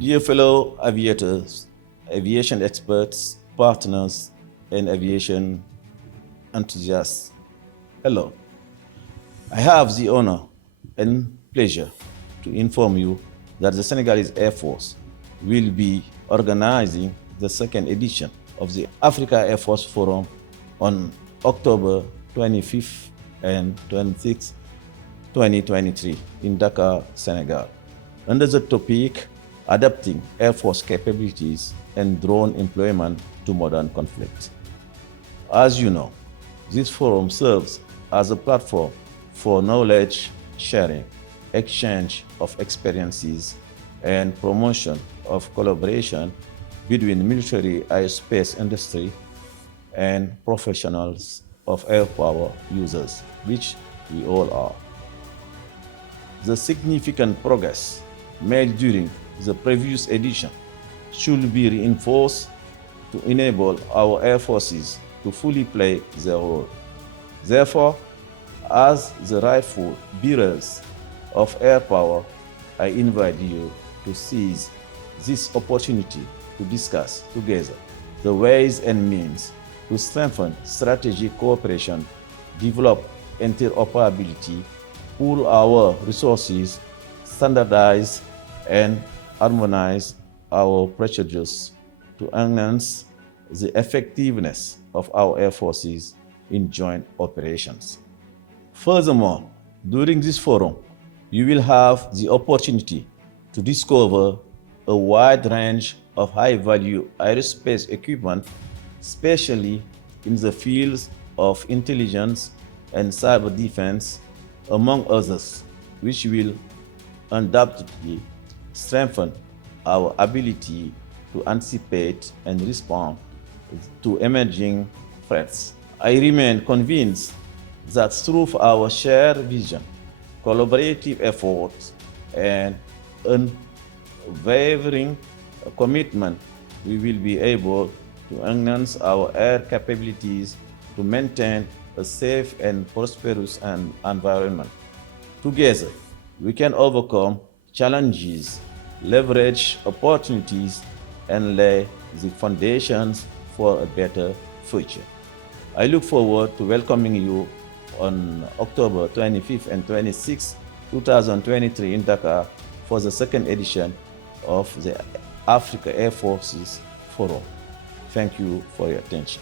Dear fellow aviators, aviation experts, partners, and aviation enthusiasts, hello. I have the honor and pleasure to inform you that the Senegalese Air Force will be organizing the second edition of the Africa Air Force Forum on October 25th and 26th, 2023 in Dakar, Senegal, under the topic Adapting Air Force Capabilities and Drone Employment to Modern Conflict. As you know, this forum serves as a platform for knowledge sharing, exchange of experiences, and promotion of collaboration between military aerospace industry and professionals of air power users, which we all are. The significant progress made during the previous edition should be reinforced to enable our air forces to fully play their role. Therefore, as the rightful bearers of air power, I invite you to seize this opportunity to discuss together the ways and means to strengthen strategic cooperation, develop interoperability, pool our resources, standardize and harmonize our procedures to enhance the effectiveness of our air forces in joint operations. Furthermore, during this forum, you will have the opportunity to discover a wide range of high-value aerospace equipment, especially in the fields of intelligence and cyber defense, among others, which will undoubtedly strengthen our ability to anticipate and respond to emerging threats. I remain convinced that through our shared vision, collaborative efforts, and unwavering commitment, we will be able to enhance our air capabilities to maintain a safe and prosperous environment. Together, we can overcome challenges, leverage opportunities, and lay the foundations for a better future. I look forward to welcoming you on October 25th and 26th, 2023 in Dakar for the second edition of the Africa Air Forces Forum. Thank you for your attention.